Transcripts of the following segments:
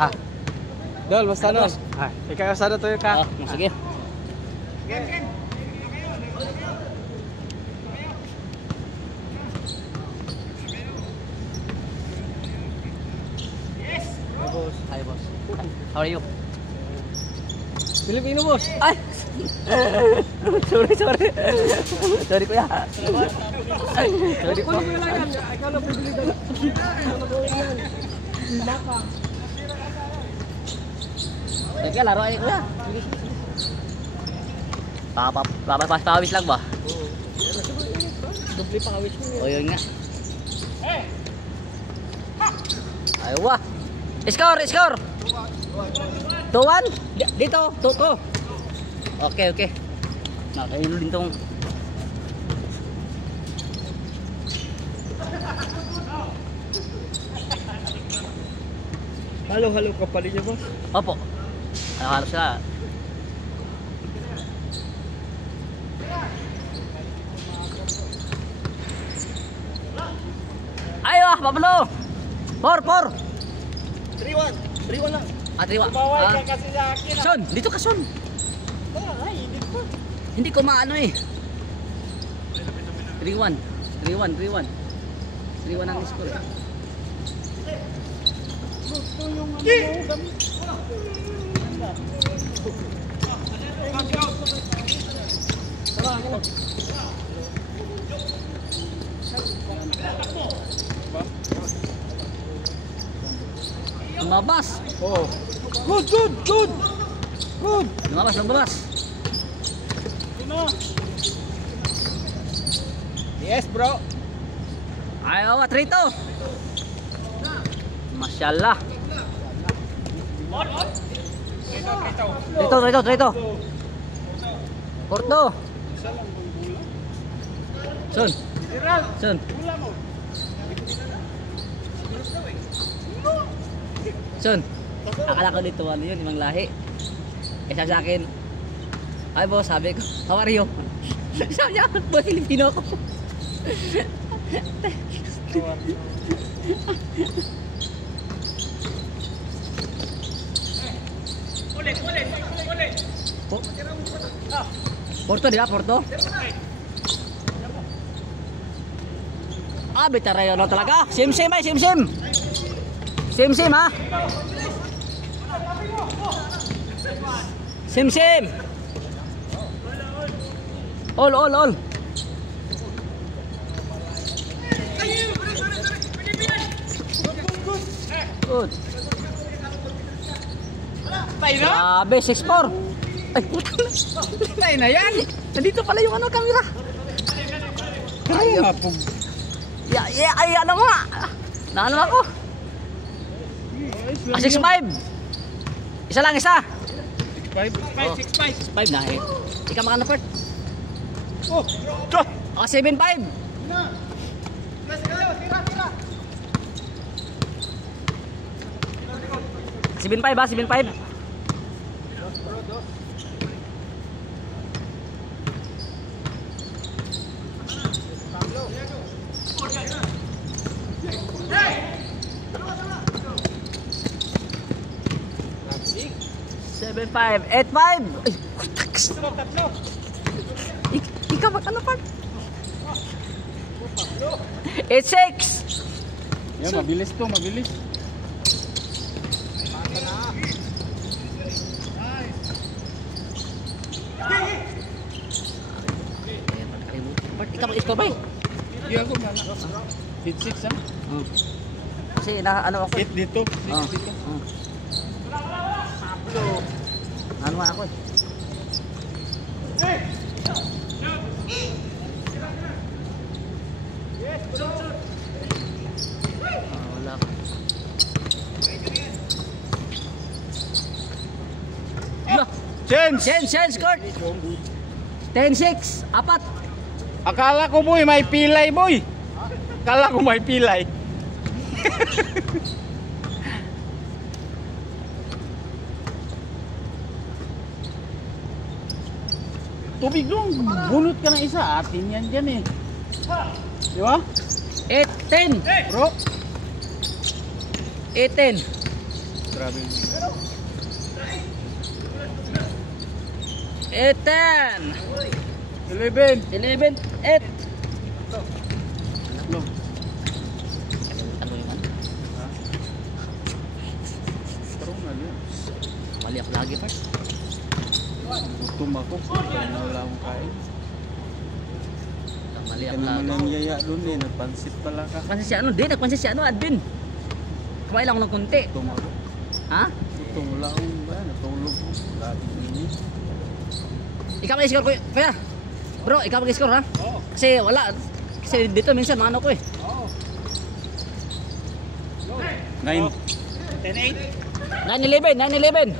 Ah. Dol, basta nun. Ikaw sa to yung ka. Sige. Hi, boss. How are you? Filipino, boss. Ay! Sorry. Sorry, kuya. Sorry po. Ikaw na pibili doon. Teka, laro ay kuya. Papawis lang ba? Dubli pa kawis mo. O yun nga. Aywa. Score! 2-1? Dito, 2-2. Okay. Nakahilo din tong. Halo ka pala niyo, boss. Opo. Halo sila. Ayo, Pablo. 4. 3-1 lang. 3-1. Bawal ka kasi sa akin. Son, dito ka, Son. Ay, hindi pa. Hindi ko maano eh. 3-1 ang score. Gusto yung ano mo, damit. Lumabas. Oh. Good. Lumabas. Yes, bro. Ayaw, 3-2. Masyaallah. Trito. Porto. Son. Son. Akala ko dito ano yun, ibang lahi. Sabi sa akin, ay boss, sabi ko, how are you? Sabi niya, boss, Filipino ako. Ulit. Porto, di ba? Porto? Bitarayo na talaga. Sim ha. Sim. All. Good. Grabe, 6-4. Ay, putang na yan. Nandito pala yung camera. Kaya po. Ay, ano mo nga. Naano ako. 6-5. Isa lang. 6-5 na eh. Ikaw makano part? 7-5. 7-5 ba? 7-5. Five, 8-5. Ay, ikaw ano pa? 8-6. Yan, mabilis. Ikaw mag-score ba? Hindi ako na. 8-6 ha? Kasi ano ako? 8 dito. 6 dito. Ano nga ako eh. Wala ka. Chance, Kurt. 10-6, 4. Akala ko boy, may pilay boy. Tubig dong, bunot ka ng isa, atin yan dyan eh. Di ba? 8-10. Bro. 8-10. Grabe. 8, 10. 11. 11, 8. No. Ano yun? Ha? Tarong na yun. Mali ako lagi, Bart. Gutom ako. Kaya na wala akong kain. Mali Kaya ako naman lagi. ang yaya doon eh. Nagpansit pala ka. Nagpansin si ano, din. Nagpansin si ano, Advin. Kumain lang ako ng konti. Gutom ako. Ha? Gutom wala akong ba? Natulog ko. Grabe ini. Ikaw mag-score ko. Kuya. Bro, ikaw mag-score ha? Oo. Kasi wala. Kasi dito minsan mga ano ko eh. Oo. 9. 10-8. 9-11, 9-11.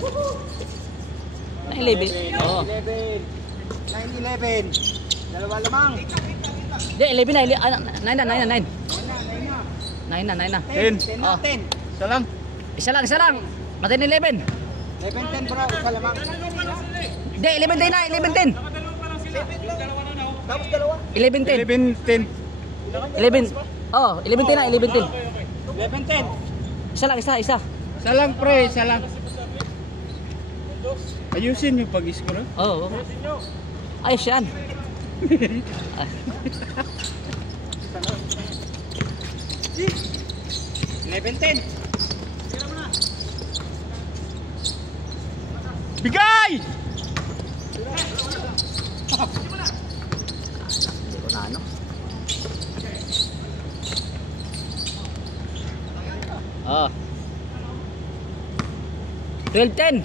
9-11. Oo. 9-11. Dalawa lamang. Hindi, 11 na. 9 na, 9 na, 9. 9 na, 9 na. 10. Oh. 10. Isa lang. Isa lang. Matay na 11. 11-10 bro. Isa lamang. Hindi, 11-10 na, 11-10. Tapos dalawa. 11-10. 11-10. 11. Oh, 11-10 na, 11-10. 11-10. Isa lang, isa. Isa lang pre. Isa lang. Ayusin yung pag-score. Oo. Ayos yan. Ah. 11-10. Bigay! Hindi ko na ano. Oh. 12-10.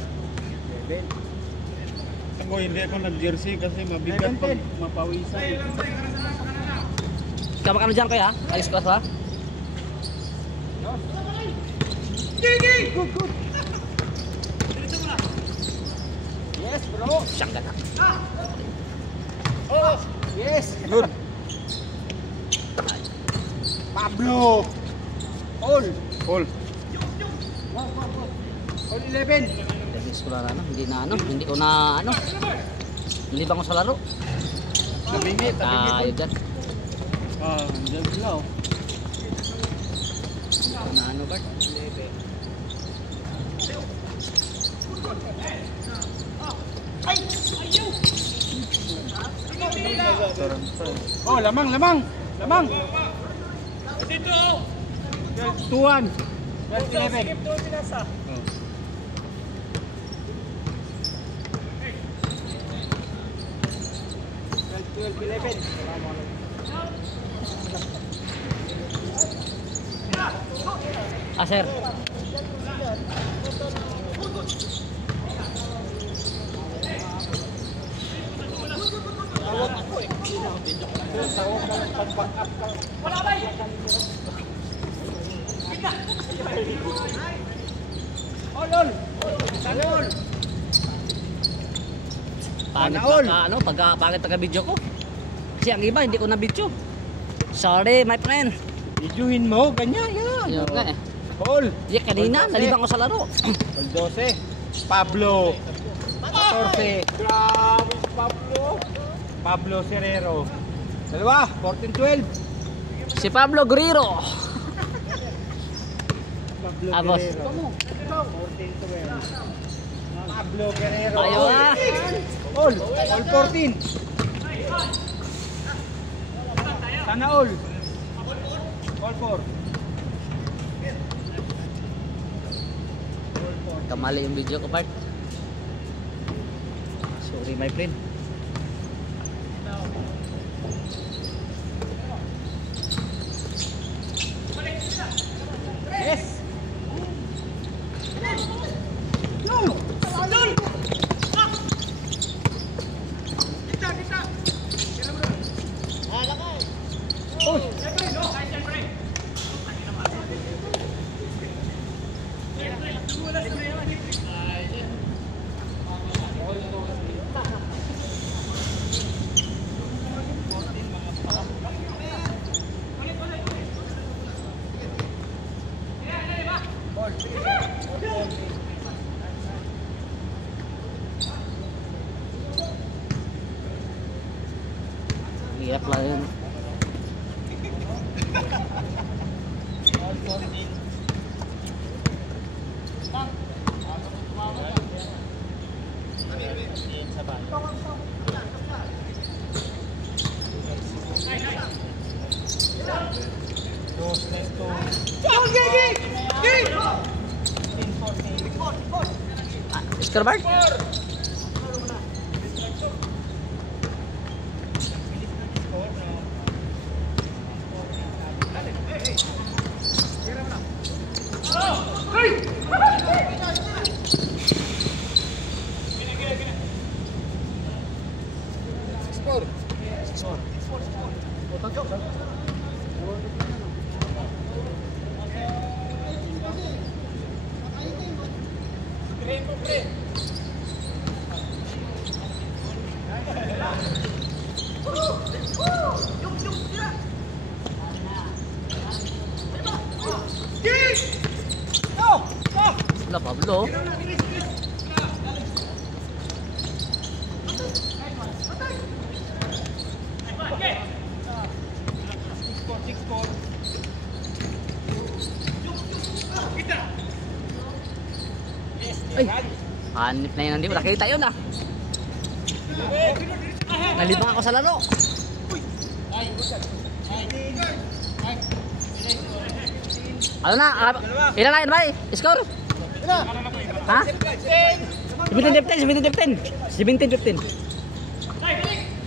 Ako hindi ako nag-jersey kasi mabigat pag mapawisan. Kama ka na dyan kaya? Alis ko ha? Good. Yes bro. Siyang gana. Oh. Yes. Good. Pablo. All. All 11. Alis ko na ano. Hindi ko na ano. Hindi ba ko sa laro? Nabingit. Tayo dyan. Diyan sila oh. Hindi ko na ano Bart. Oh, lamang. 2-1. 11. Ah, sir. Pangit pagka taga-video ko. Kasi ang iba hindi ko na video. Sorry, my friend. Videohin mo, ganyan, yan. Yun nga eh. Paul. Di kanina, nalibang ko sa laro. Paul 12. Pablo. 14. Grabe, Pablo Serrero. Dalawa, 14-12. Si Pablo Guerrero. Pablo Ah, boss. Guerrero. 14-12. Pablo Guerrero. Ayaw ah. All 14. Sana all. All 4. Kamali yung video ko, Bart. Sorry, my friend. Yes. No. Iyak lang yun. All 14. Bart? Wala, Pablo. Ay, hanip na yun. Hindi mo nakita yun ah. Nalibang ako sa laro. Ano na? Ilan na yun ba? Score? Ha? 17-15. 17-15.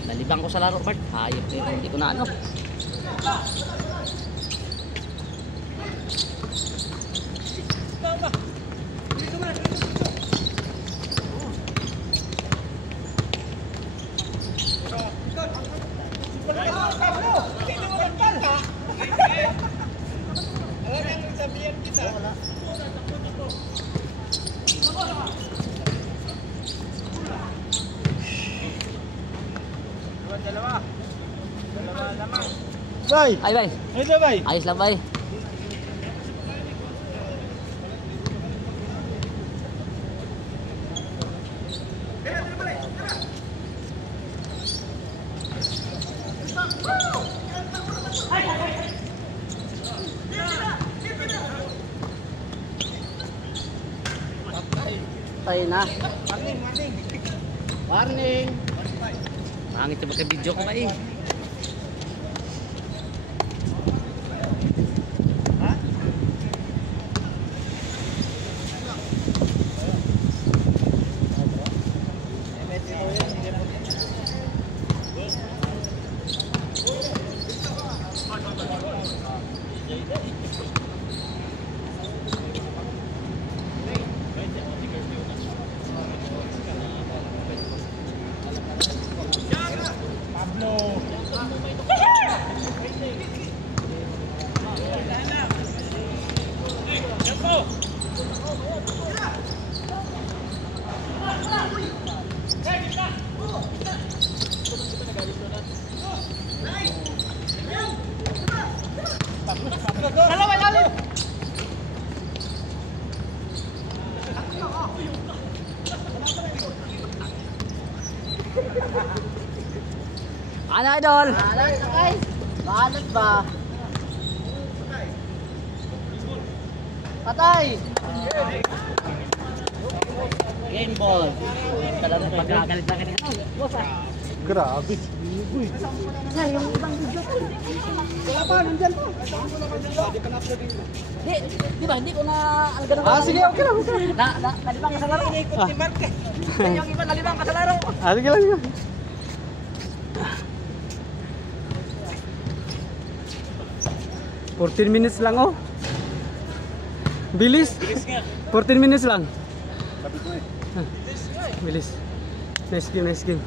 Nalibang ko sa laro, Bart. Hayop dito. Hindi ko na ano. Bay! Ay, bay. Ay, na bay! Ayos lang, bay. Tayo na. Warning! Pangit yung magka-video ko ba eh. Ano, idol? Balat ba? Patay! Game ball. Talagang pagkagalit na kanina. Grabe! Na, yung ibang video ko. Wala pa, nandyan pa. Di ba? Hindi ko na ganun. Sige, okay lang. Nalibang ka sa laro. Yung iba nalibang ka sa laro. Sige lang yun. $14 minutes lang oh. Bilis. 14 minutes lang. Bilis. Nice game, nice game.